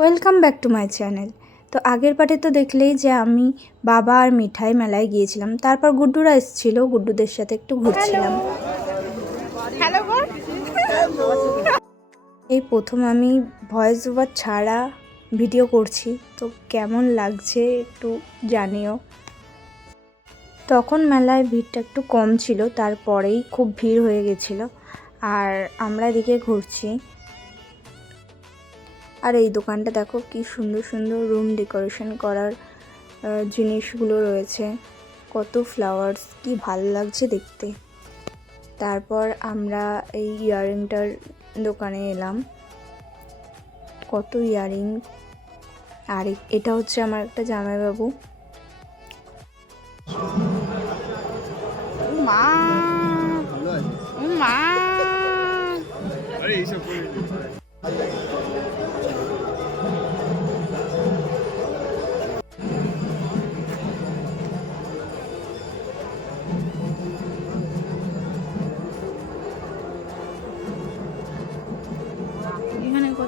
Welcome back to my channel. তো আগের পার্টে তো দেখলেই যে আমি বাবা আর মিঠাই মেলায় গিয়েছিলাম তারপর গুড্ডুরা এসেছিল গুড্ডুদের সাথে একটু ঘুরছিলাম। এই প্রথম আমি ভয়েস ওভার ছাড়া ভিডিও করছি তো কেমন লাগছে একটু জানিও। তখন মেলায় ভিড়টা একটু কম ছিল তারপরেই খুব ভিড় হয়ে গেছিল আর আমরা এদিকে ঘুরছি। আর এই দোকানটা দেখো কি সুন্দর সুন্দর রুম ডেকোরেশন করার জিনিসগুলো রয়েছে। কত ফ্লাওয়ার্স কি ভালো লাগছে দেখতে। তারপর আমরা এই ইয়াররিংটার দোকানে এলাম। কত ইয়াররিং আর এটা হচ্ছে আমার একটা জামাইবাবু।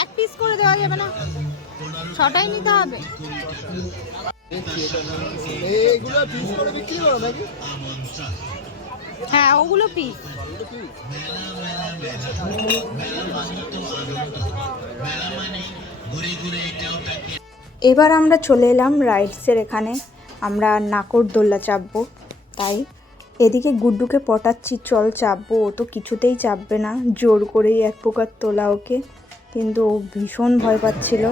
এক পিস করে দেওয়া যাবে না। ছটাই নিতে হবে। এইগুলো পিস করে বিক্রি করো নাকি? হ্যাঁ ওগুলো পিস এবার আমরা চলে এলাম রাইডসের এখানে। আমরা নাকরদোল্লা চাপবো। তাই এদিকে গুড্ডুকে পটাচ্ছি, চল চাপবো। ও তো কিছুতেই চাপবে না। জোর করেই এক প্রকার তোলা ওকে। কিন্তু ও ভীষণ ভয় পাচ্ছিল।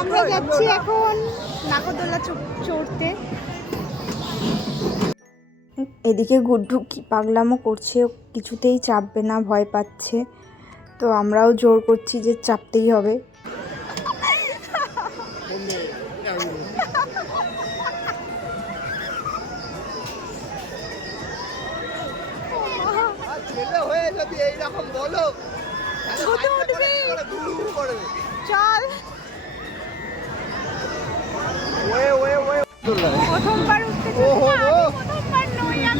আমরা যাচ্ছি এখন নাকরদোল্লা চড়তে। এদিকে গুড্ডু কি পাগলামো করছে কিছুতেই চাপবে না ভয় পাচ্ছে। তো আমরাও জোর করছি যে চাপতেই হবে। যদি এইরকম বলো চল প্রথমবার উঠতে ও চলেছি হো না, হো। আমি প্রথমবার নই আমি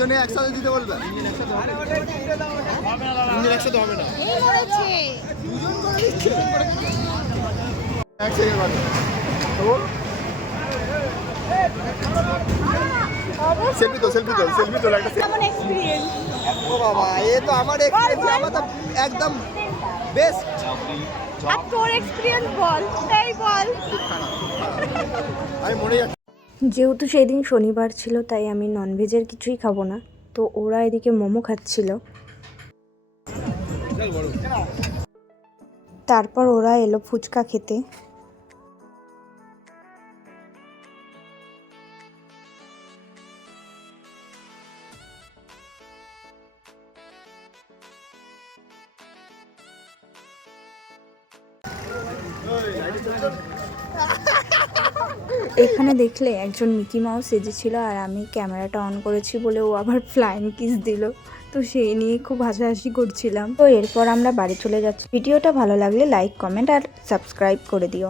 তিনজনে একসাথে দিতে বলবে? তিনজন একসাথে হবে না। এক সেকেন্ড সেলফি তো সেলফি তো সেলফি তো একটা ও বাবা এ তো আমার এক্সপিরিয়েন্স আমার তো একদম বেস্ট আর তোর এক্সপিরিয়েন্স বল এই বল। আমি মনে যাচ্ছি। যেহেতু সেই দিন শনিবার ছিল, তাই আমি ননভেজের কিছুই খাব না। তো ওরা এদিকে মোমো খাচ্ছিল। তারপর ওরা এলো ফুচকা খেতে। এখানে দেখলে একজন মিকি মাউস সেজেছিল আর আমি ক্যামেরাটা অন করেছি বলে ও আবার ফ্লাইং কিস দিল। তো সেই নিয়ে খুব হাসাহাসি করছিলাম। তো এরপর আমরা বাড়ি চলে যাচ্ছি। ভিডিওটা ভালো লাগলে লাইক কমেন্ট আর সাবস্ক্রাইব করে দিও।